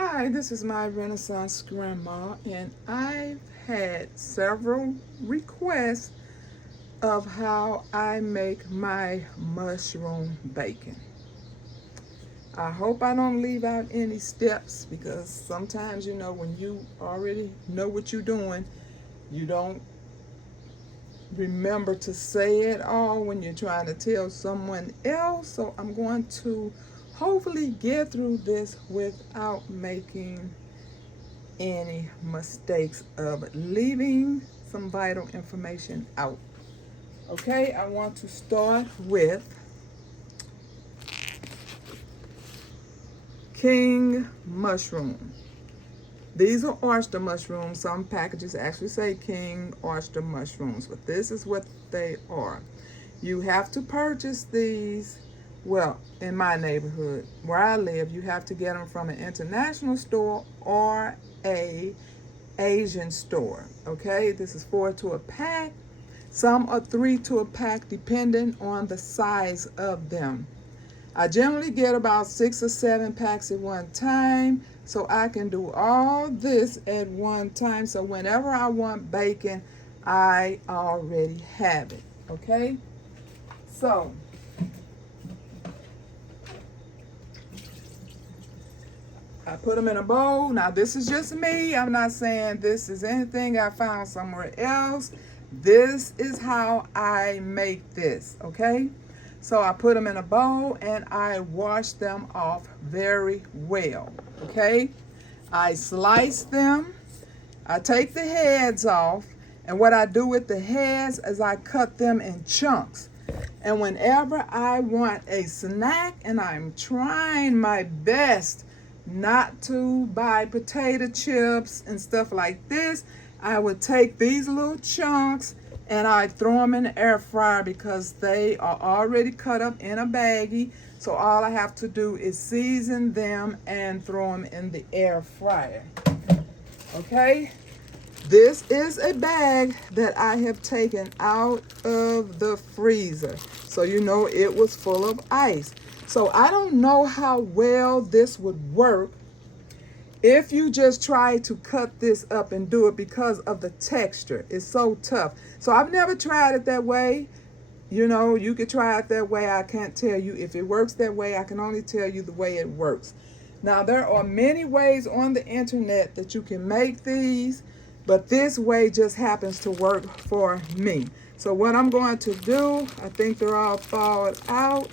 Hi, this is my Renaissance Grandma, and I've had several requests of how I make my mushroom bacon. I hope I don't leave out any steps because sometimes, when you already know what you're doing, you don't remember to say it all when you're trying to tell someone else. So I'm going to hopefully get through this without making any mistakes of leaving some vital information out. Okay, I want to start with king mushroom. These are oyster mushrooms. Some packages actually say king oyster mushrooms, but this is what they are. You have to purchase these. Well, in my neighborhood where I live, you have to get them from an international store or a Asian store. Okay, this is 4 to a pack. Some are 3 to a pack depending on the size of them. I generally get about 6 or 7 packs at one time, so I can do all this at one time. So whenever I want bacon, I already have it. Okay, so I put them in a bowl. Now, this is just me. I'm not saying this is anything I found somewhere else. This is how I make this, okay? So I put them in a bowl and I wash them off very well, okay? I slice them. I take the heads off. And what I do with the heads is I cut them in chunks. And whenever I want a snack, and I'm trying my best not to buy potato chips and stuff like this, I would take these little chunks and I throw them in the air fryer because they are already cut up in a baggie. So all I have to do is season them and throw them in the air fryer. Okay? This is a bag that I have taken out of the freezer. So you know it was full of ice. So I don't know how well this would work if you just try to cut this up and do it because of the texture. It's so tough. So I've never tried it that way. You could try it that way. I can't tell you if it works that way. I can only tell you the way it works. Now, there are many ways on the internet that you can make these, but this way just happens to work for me. So what I'm going to do, I think they're all thawed out.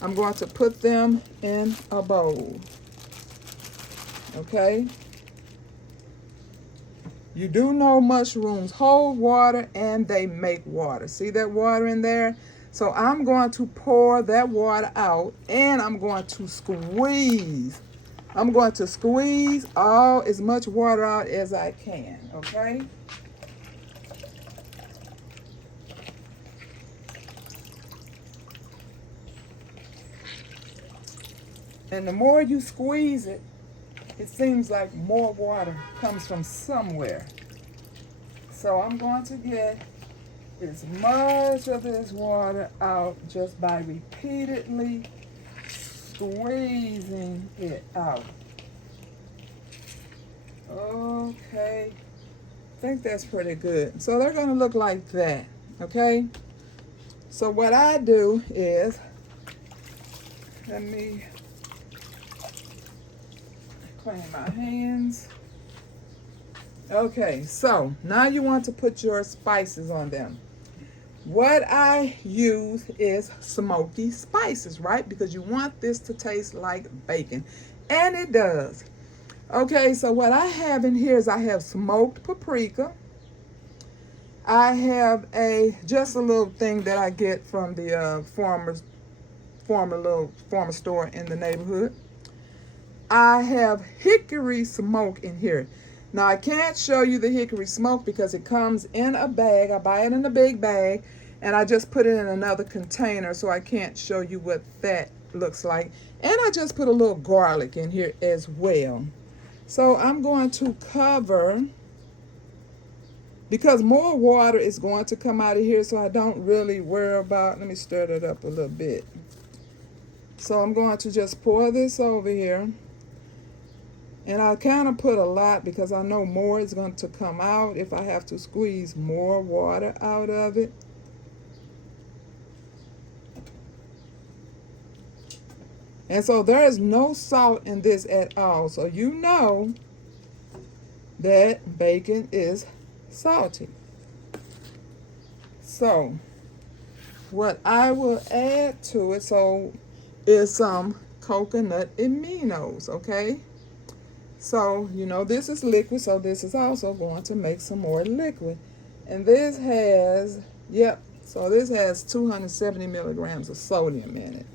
I'm going to put them in a bowl. Okay? You do know mushrooms hold water and they make water. See that water in there? So I'm going to pour that water out and I'm going to squeeze. I'm going to squeeze all as much water out as I can. Okay? And the more you squeeze it, it seems like more water comes from somewhere. So I'm going to get as much of this water out just by repeatedly squeezing it out. Okay, I think that's pretty good. So they're going to look like that, okay? So what I do is, let me clean my hands. Okay, so now you want to put your spices on them. What I use is smoky spices, right? Because you want this to taste like bacon. And it does. Okay, so what I have in here is I have smoked paprika. I have just a little thing that I get from the farmer store in the neighborhood. I have hickory smoke in here. Now, I can't show you the hickory smoke because it comes in a bag. I buy it in a big bag, and I just put it in another container, so I can't show you what that looks like. And I just put a little garlic in here as well. So I'm going to cover, because more water is going to come out of here, so I don't really worry about, let me stir it up a little bit. So I'm going to just pour this over here. And I kind of put a lot because I know more is going to come out if I have to squeeze more water out of it. And so there is no salt in this at all. So you know that bacon is salty. So what I will add to it is some coconut aminos, okay? So, you know, this is liquid, so this is also going to make some more liquid. And this has, so this has 270 milligrams of sodium in it.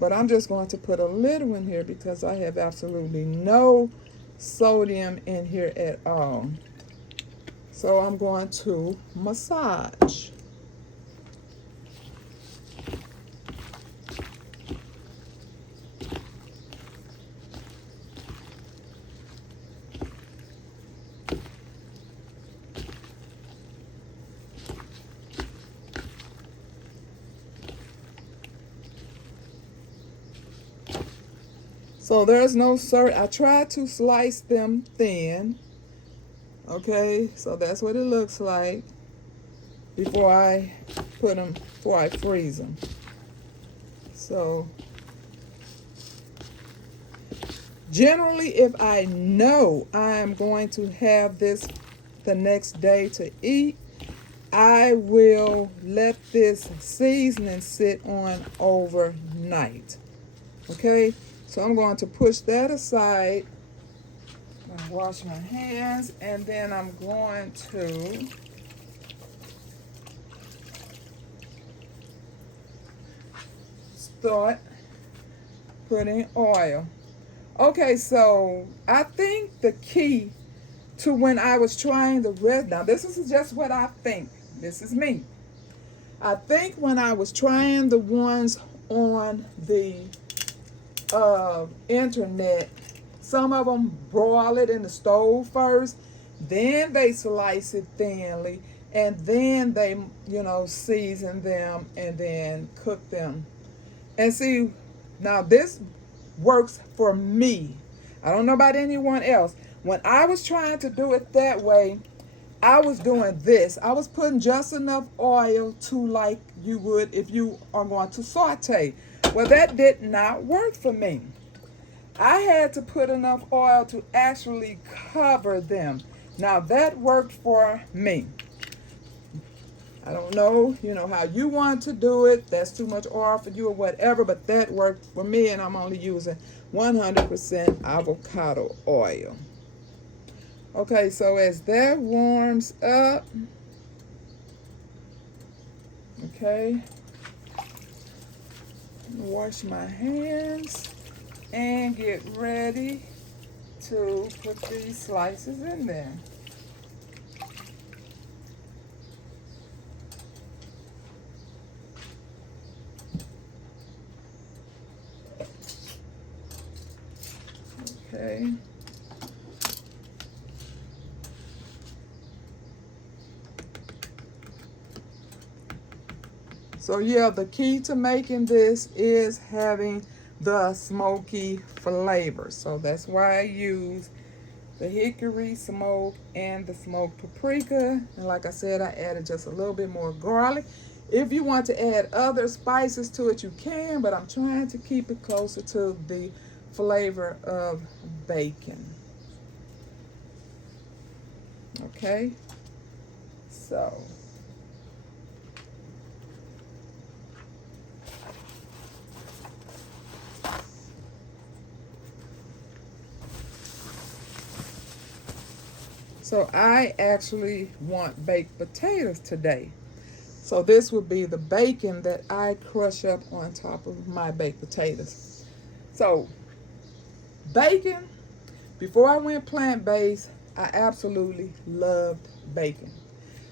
But I'm just going to put a little in here because I have absolutely no sodium in here at all. So I'm going to massage. So there's no I tried to slice them thin. Okay, so that's what it looks like before I freeze them. So generally, if I know I'm going to have this the next day to eat, I will let this seasoning sit on overnight. Okay, so I'm going to push that aside. I'm going to wash my hands, and then I'm going to start putting oil. Okay, so I think the key to when I was trying the rest, now this is just what I think. This is me. I think when I was trying the ones on the internet, some of them broil it in the stove first, then they slice it thinly, and then they, season them and then cook them. And see, now this works for me. I don't know about anyone else. When I was trying to do it that way, I was doing this. I was putting just enough oil to like you would if you are going to saute. Well, that did not work for me. I had to put enough oil to actually cover them. Now that worked for me. I don't know, how you want to do it. That's too much oil for you or whatever, but that worked for me, and I'm only using 100% avocado oil. Okay, so as that warms up, okay, wash my hands and get ready to put these slices in there. Okay. So yeah, the key to making this is having the smoky flavor. So that's why I use the hickory smoke and the smoked paprika. And like I said, I added just a little bit more garlic. If you want to add other spices to it, you can, but I'm trying to keep it closer to the flavor of bacon. Okay, so I actually want baked potatoes today. So this would be the bacon that I crush up on top of my baked potatoes. So bacon, before I went plant-based, I absolutely loved bacon.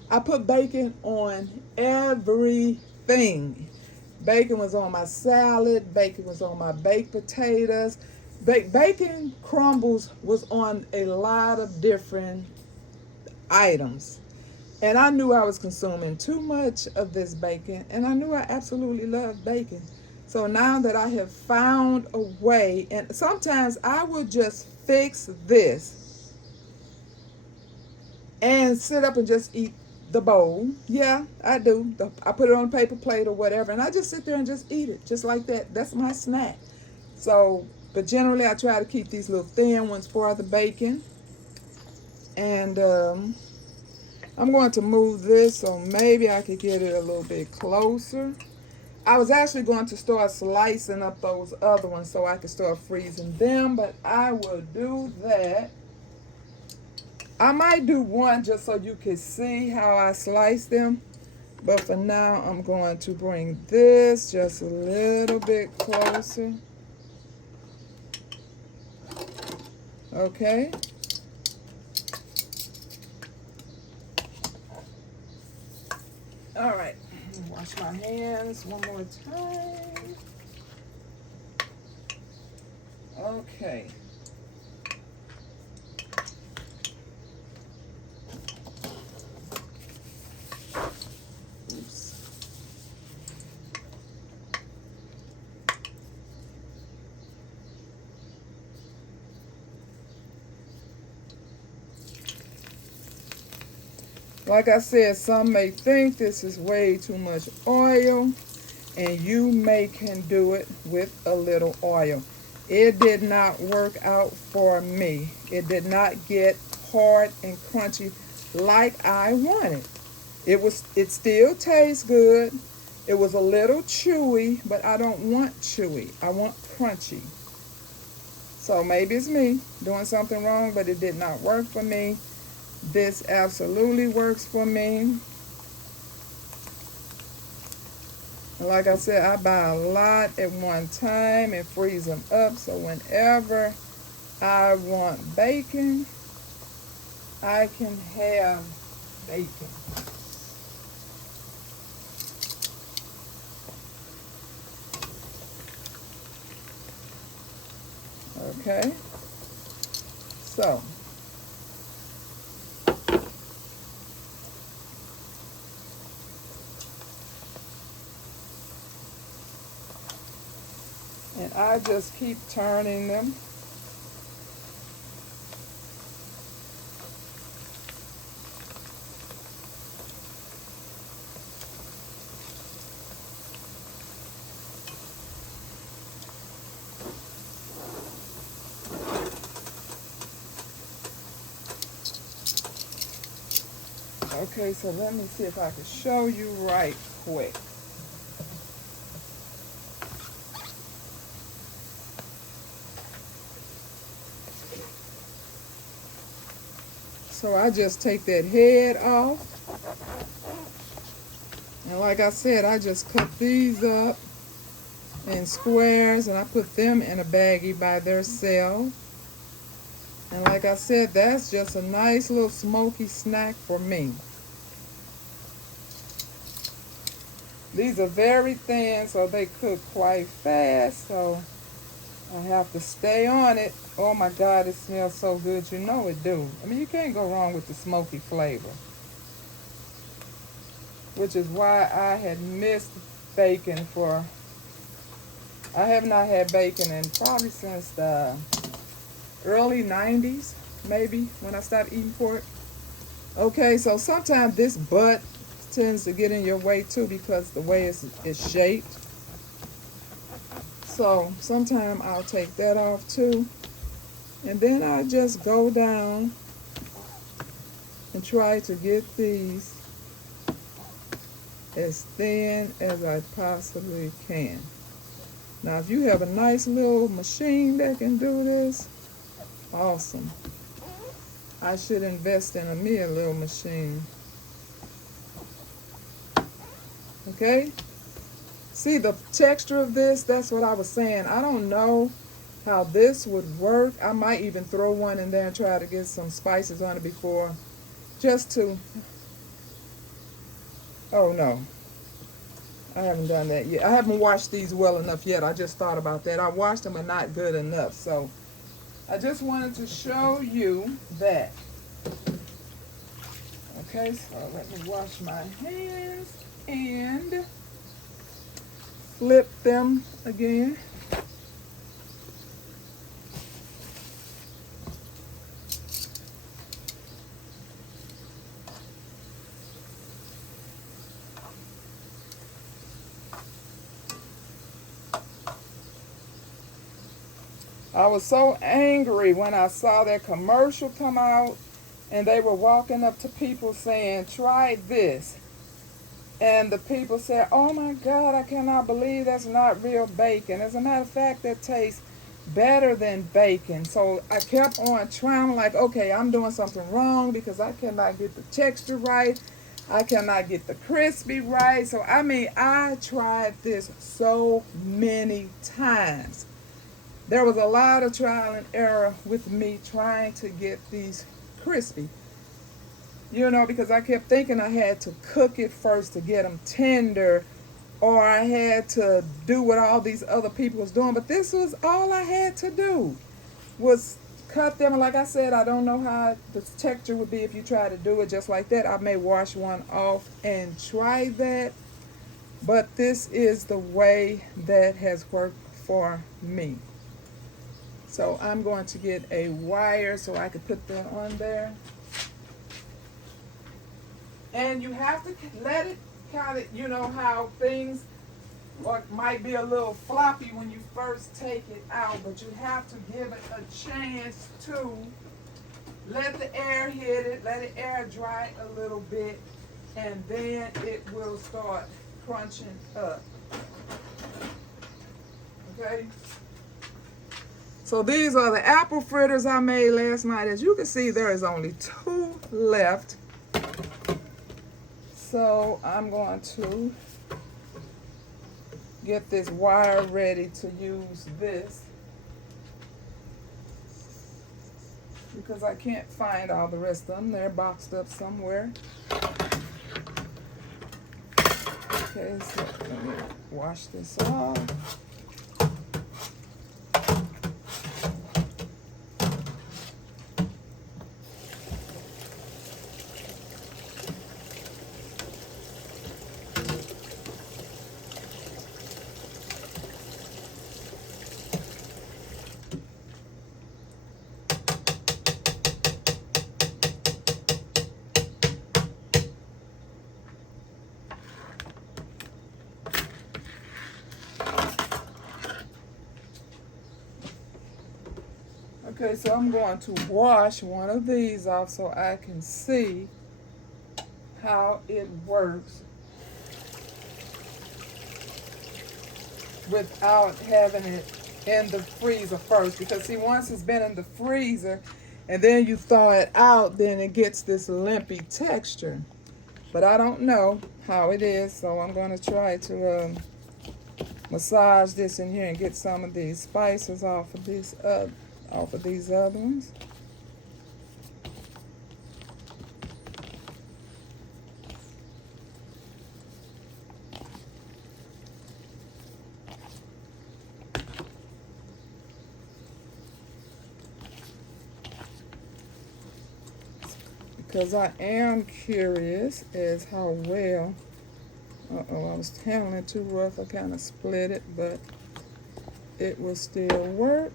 I put bacon on everything. Bacon was on my salad. Bacon was on my baked potatoes. Bacon crumbles was on a lot of different items. And I knew I was consuming too much of this bacon, and I knew I absolutely loved bacon. So now that I have found a way, and sometimes I will just fix this and sit up and just eat the bowl. Yeah, I do. I put it on a paper plate or whatever, and I just sit there and just eat it, just like that. That's my snack. So, but generally I try to keep these little thin ones for the bacon. And I'm going to move this so maybe I could get it a little bit closer. I was actually going to start slicing up those other ones so I could start freezing them, but I will do that. I might do one just so you can see how I slice them. But for now, I'm going to bring this just a little bit closer. Okay. All right. Wash my hands one more time. Okay. Oops. Like I said, some may think this is way too much oil, and you can do it with a little oil. It did not work out for me. It did not get hard and crunchy like I wanted. It still tastes good. It was a little chewy, but I don't want chewy. I want crunchy. So maybe it's me doing something wrong, but it did not work for me. This absolutely works for me. Like I said, I buy a lot at one time and freeze them up. So whenever I want bacon, I can have bacon. Okay. So. And I just keep turning them. Okay, so let me see if I can show you right quick. So I just take that head off. And like I said, I just cut these up in squares and I put them in a baggie by themselves. And like I said, that's just a nice little smoky snack for me. These are very thin, so they cook quite fast, so I have to stay on it. Oh my God, it smells so good. You know it do. I mean, you can't go wrong with the smoky flavor. Which is why I had missed bacon for... I have not had bacon in probably since the early 90s, maybe, when I started eating pork. Okay, so sometimes this butt tends to get in your way too because the way it's shaped. So sometimes I'll take that off too. And then I'll just go down and try to get these as thin as I possibly can. Now, if you have a nice little machine that can do this, awesome. I should invest in me a little machine. Okay? See the texture of this? That's what I was saying. I don't know how this would work. I might even throw one in there and try to get some spices on it before, just to... Oh no, I haven't done that yet. I haven't washed these well enough yet. I just thought about that. I washed them, but not good enough. So I just wanted to show you that. Okay, so let me wash my hands and flip them again. I was so angry when I saw that commercial come out and they were walking up to people saying, try this. And the people said, oh my God, I cannot believe that's not real bacon. As a matter of fact, that tastes better than bacon. So I kept on trying, like, okay, I'm doing something wrong because I cannot get the texture right. I cannot get the crispy right. So, I mean, I tried this so many times. There was a lot of trial and error with me trying to get these crispy. You know, because I kept thinking I had to cook it first to get them tender, or I had to do what all these other people was doing. But this was all I had to do, was cut them. And like I said, I don't know how the texture would be if you try to do it just like that. I may wash one off and try that. But this is the way that has worked for me. So I'm going to get a wire so I could put that on there. And you have to let it kind of, you know how things might be a little floppy when you first take it out, but you have to give it a chance to let the air hit it, let the air dry a little bit, and then it will start crunching up. Okay? So these are the apple fritters I made last night. As you can see, there is only 2 left. So I'm going to get this wire ready to use this, because I can't find all the rest of them. They're boxed up somewhere. Okay, so let me wash this off. Okay, so I'm going to wash one of these off so I can see how it works without having it in the freezer first. Because see, once it's been in the freezer and then you thaw it out, then it gets this lumpy texture. But I don't know how it is, so I'm going to try to massage this in here and get some of these spices off of these other ones. Because I am curious as how well, I was handling it too rough. I kind of split it, but it will still work.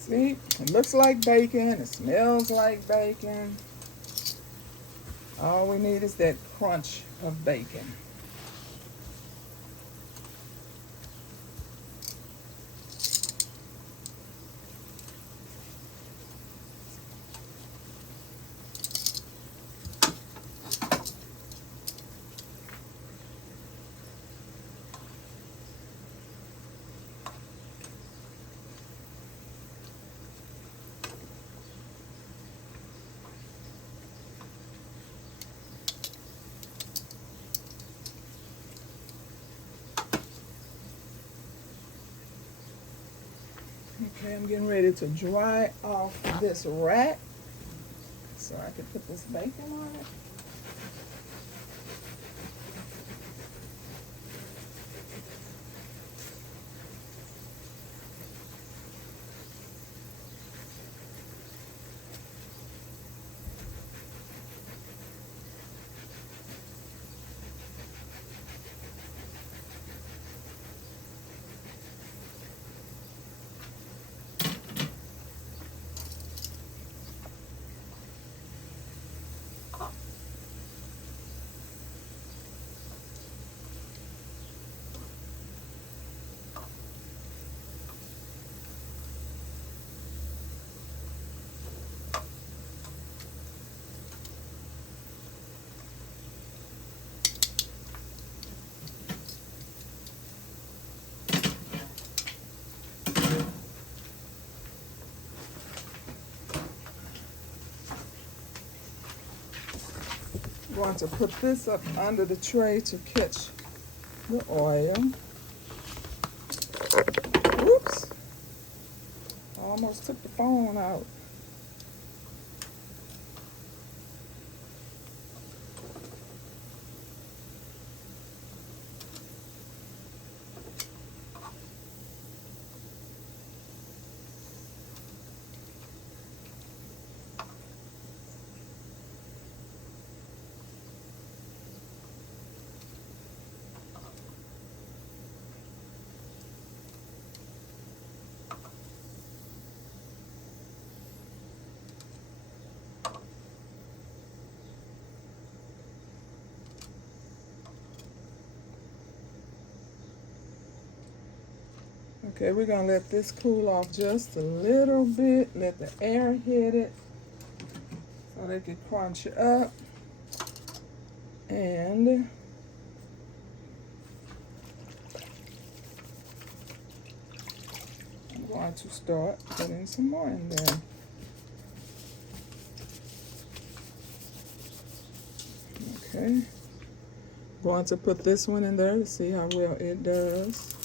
See, it looks like bacon, it smells like bacon. All we need is that crunch of bacon. Okay, I'm getting ready to dry off this rack so I can put this bacon on it. I'm going to put this up under the tray to catch the oil. Whoops! I almost took the phone out. Okay, we're gonna let this cool off just a little bit. Let the air hit it so they can crunch it up. And I'm going to start putting some more in there. Okay. Going to put this one in there to see how well it does.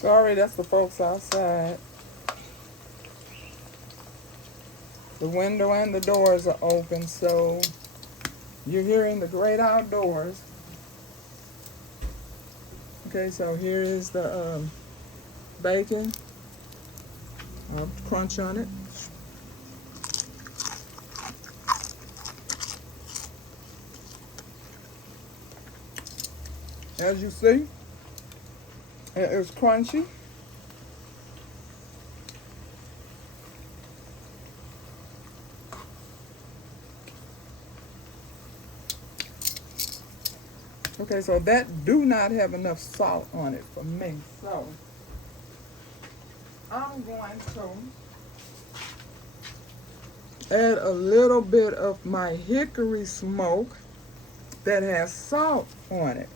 Sorry, that's the folks outside. The window and the doors are open, so you're hearing the great outdoors. Okay, so here is the bacon. I'll crunch on it. As you see, it is crunchy. Okay, so that do not have enough salt on it for me. So I'm going to add a little bit of my hickory smoke that has salt on it.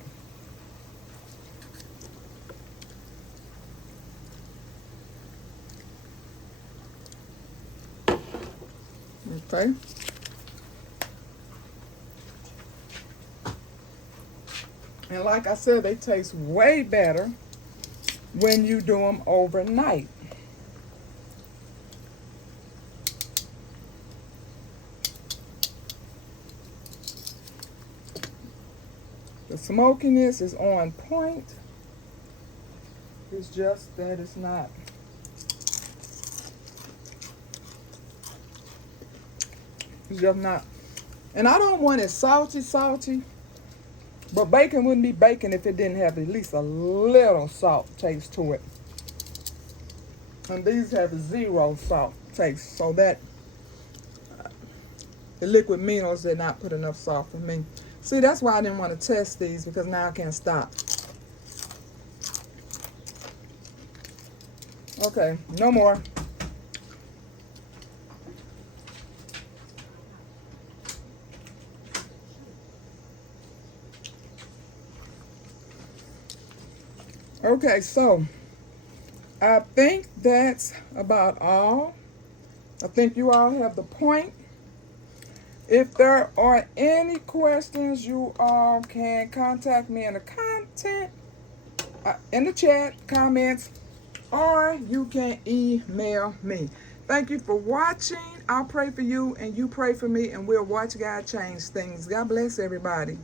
Okay. And like I said, they taste way better when you do them overnight. The smokiness is on point. It's just that it's not. It's just not. And I don't want it salty. But bacon wouldn't be bacon if it didn't have at least a little salt taste to it. And these have 0 salt taste. So that the liquid minerals did not put enough salt for me. See, that's why I didn't want to test these, because now I can't stop. Okay, no more. Okay, so I think that's about all. I think you all have the point. If there are any questions, you all can contact me in the chat comments, or you can email me. Thank you for watching. I'll pray for you and you pray for me, and we'll watch God change things. God bless everybody.